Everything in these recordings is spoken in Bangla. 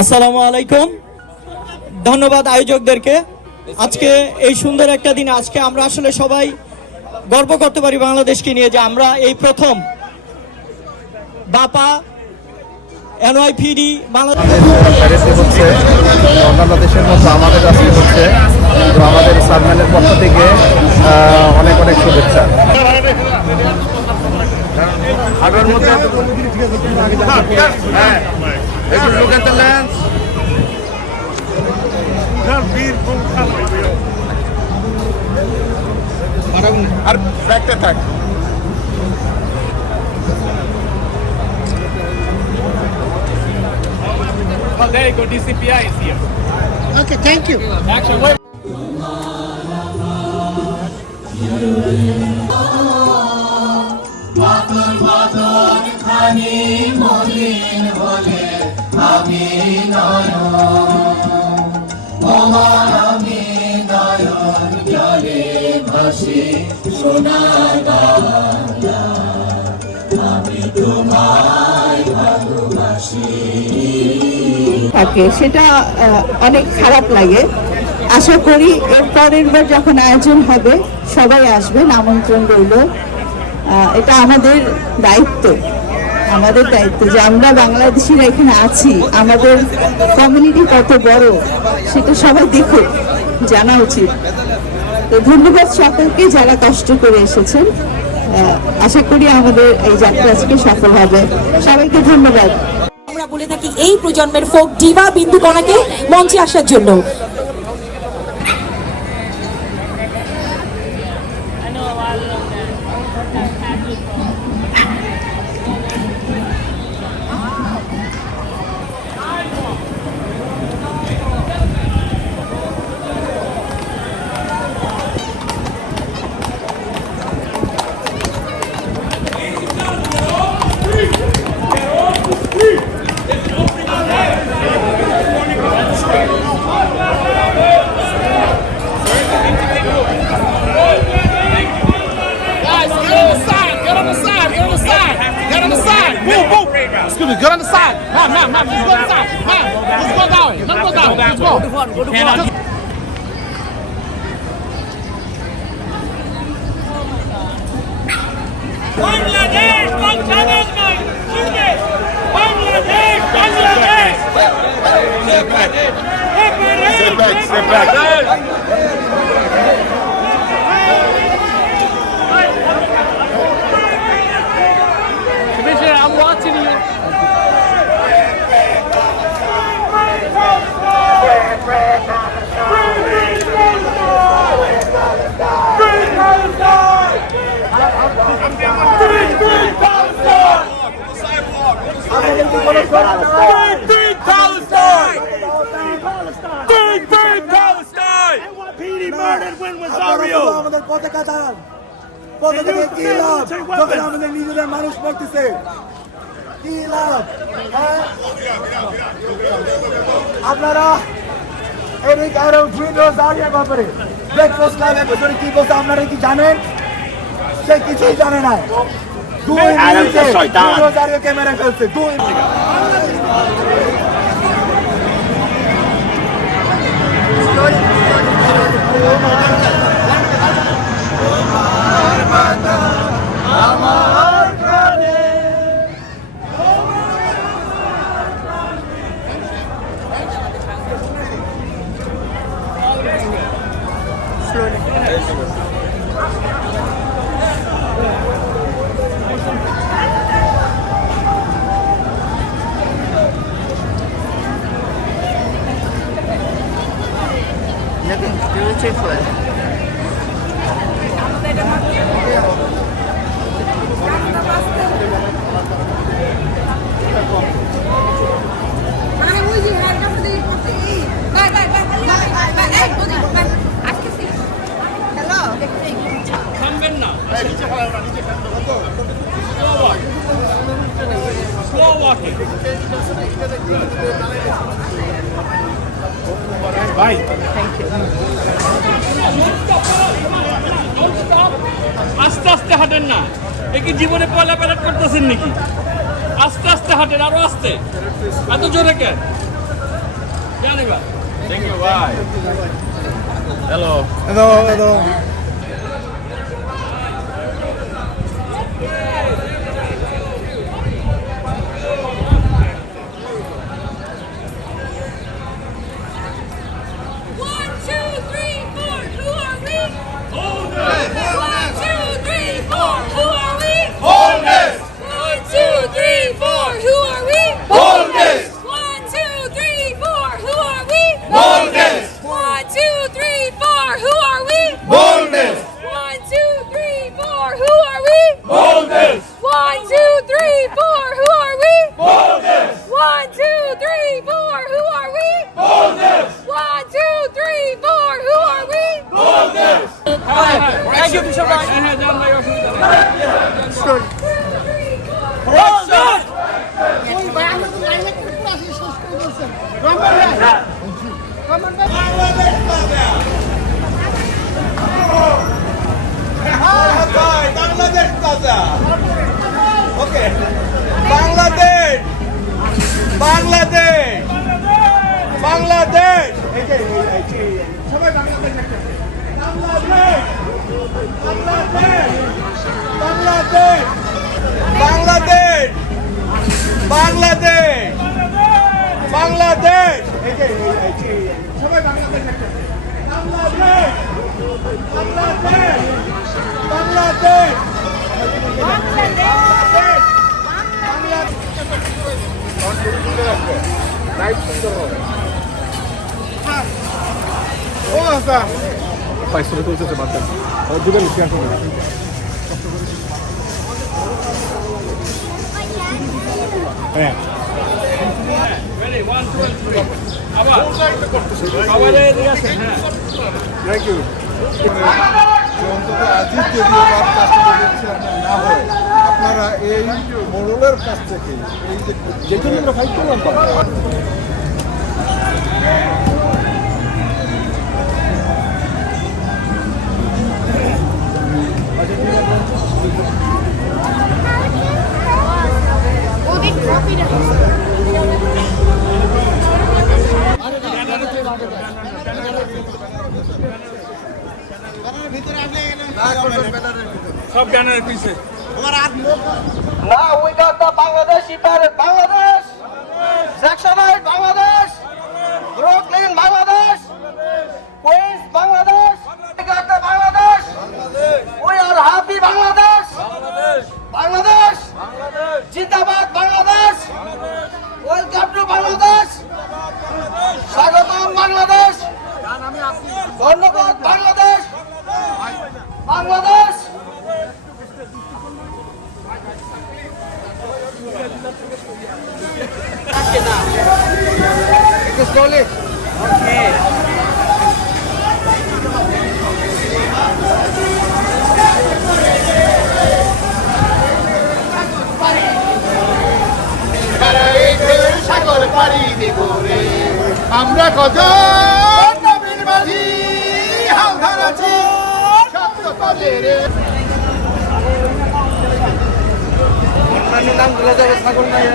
আসসালামু আলাইকুম। ধন্যবাদ আয়োজকদেরকে। আজকে এই সুন্দর একটা দিন, আজকে আমরা আসলে সবাই গর্ব করতে পারি বাংলাদেশকে নিয়ে যে আমরা এই প্রথম বাপা এনওয়াইপিডি হচ্ছে অন্যান্য দেশের মতো আমাদের আজকে হচ্ছে, তো আমাদের সারম্যানের পক্ষ থেকে অনেক অনেক শুভেচ্ছা। আর ব্যাগটা থাক। Oh, there you go. DCPI is here. Okay, thank you. Action. Wait. থাকে সেটা অনেক খারাপ লাগে। আশা করি এর পরের বার যখন আয়োজন হবে সবাই আসবেন, আমন্ত্রণ রইল। এটা আমাদের দায়িত্ব যে আমরা বাংলাদেশিরা এখানে আছি, আমাদের কমিউনিটি কত বড় সেটা সবাই দেখুক, জানা উচিত। তো ধন্যবাদ সকলকে যারা কষ্ট করে এসেছেন। আশা করি আমাদের এই যাত্রা আজকে সফল হবে। সবাইকে ধন্যবাদ। আমরা বলে থাকি এই প্রজন্মের ফোক ডিভা বিন্দু কণাকে মঞ্চে আসার জন্য। Excuse me, get on the side. Ma'am, just go on the side. Ma'am, just go down. Let go down. Let's go. Go to front. Bangladesh, Bangladesh, Bangladesh, Bangladesh. Step back. Commissioner, I'm watching you. আমাদের পতাকা দাঁড়ান, পতাকা কি লাভ যখন আমাদের নিজেদের মানুষ পড়তেছে, কি লাভ? আপনারা এরিক অ্যারন গ্রিন রোজ দাঁড়িয়ে ব্যাপারে ব্রেকফাস্ট ক্লাবের ভিতরে কি বলছে আপনারা কি জানেন? সে কিছুই জানে না। 2 মিনিটে রোজ দাঁড়িয়ে ক্যামেরা ফেলছে। 2 Looking beautiful. Slow walking. Bye. Thank you. Don't stop. আস্তে আস্তে হাঁটেন না। এ কি জীবনে পয়লা প্যারেড করতেছেন নাকি? আস্তে আস্তে হাঁটেন, আরো আস্তে, এত জোরে কেন? জানি বা থ্যাংক ইউ ভাই। Hello hello One, two, three, four. Who are we? Boldness. 1, 2, 3, 4. Who are we? Boldness. 1, 2, 3, 4. Who are we? Boldness. 1, 2, 3, 4. Who are we? Boldness. 1, 2, 3, 4. Who are we? Boldness. 1, 2, 3, 4. Who are we? Boldness. 1, 2, 3, 4. Who are we? Boldness. 1, 2, 3, 4. Who are we? Boldness. 1, 2, 3, 4. Who are we? Boldness. Thank you, Bishop. হ্যাঁ জান ভাই, অসুবিধা নেই। বাংলাদেশ তাজা। ওকে, বাংলাদেশ, বাংলাদেশ, বাংলাদেশ। সবাই বাংলাদেশ একটা। বাংলাদেশ, বাংলাদেশ, বাংলাদেশ, বাংলাদেশ, বাংলাদেশ, বাংলাদেশ। সবাই বাংলাদেশ একটা। বাংলাদেশ, বাংলাদেশ, বাংলাদেশ, ভাই ছবি তুলতেছে বাচ্চা দিবেন শেয়ার করবেন হ্যাঁ Ready, 1, 2, and 3. আবার সবাই এদিকে আসেন, হ্যাঁ। থ্যাংক ইউ অন্তত আজিজ যদি কাজটা দেখছিলাম না হয় আপনারা এই মোড়লের কাছ থেকে এই যে যেখানে আমরা ফাইট করলাম সব ব্যানারের পিছে। Now we got the Bangladeshi parrot, Bangladesh, Saxonite, Bangladesh, Brooklyn, Bangladesh, Queens, Bangladesh. We got the Bangladesh. We are happy Bangladesh. Bangladesh. Jindabad, Bangladesh. Welcome to Bangladesh. Swagatam Bangladesh. Dhanyabad Bangladesh. Bangladesh. Slowly. Okay. সাগর পাড়ি দেব রে আমরা কত নবীন মাঝি হাল ধরেছি সত্য পদে রে নাম ভুলে যাবে ছাগল নাই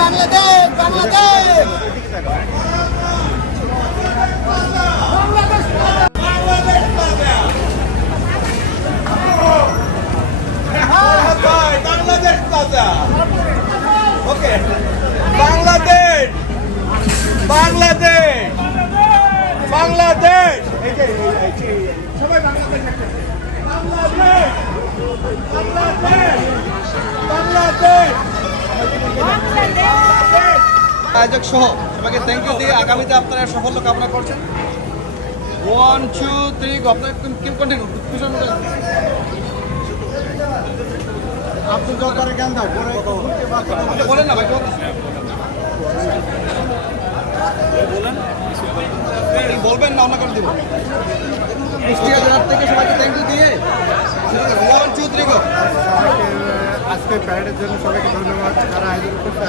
বাংলাদেশ বাংলাদেশ বাংলাদেশ তাজা। ওকে, বাংলাদেশ, বাংলাদেশ, বাংলাদেশ। সবাই বাংলাদেশ একটা। বাংলাদেশ, বাংলাদেশ, বাংলাদেশ, আয়োজক সহ সবাইকে থ্যাংক ইউ দিয়ে আগামীতে আপনারা সাফল্য কামনা করছেন। 1, 2, 3 আপনারা কন্টিনিউ আব্দুল জব্বারের গান দাও বলেন না ভাই বলবেন না অন্য করে দিব কুষ্টিয়া জেলার থেকে সবাইকে থ্যাংক ইউ দিয়ে 1, 2, 3 গো আজকে প্যারেডের জন্য সবাইকে ধন্যবাদ যারা আয়োজন করছে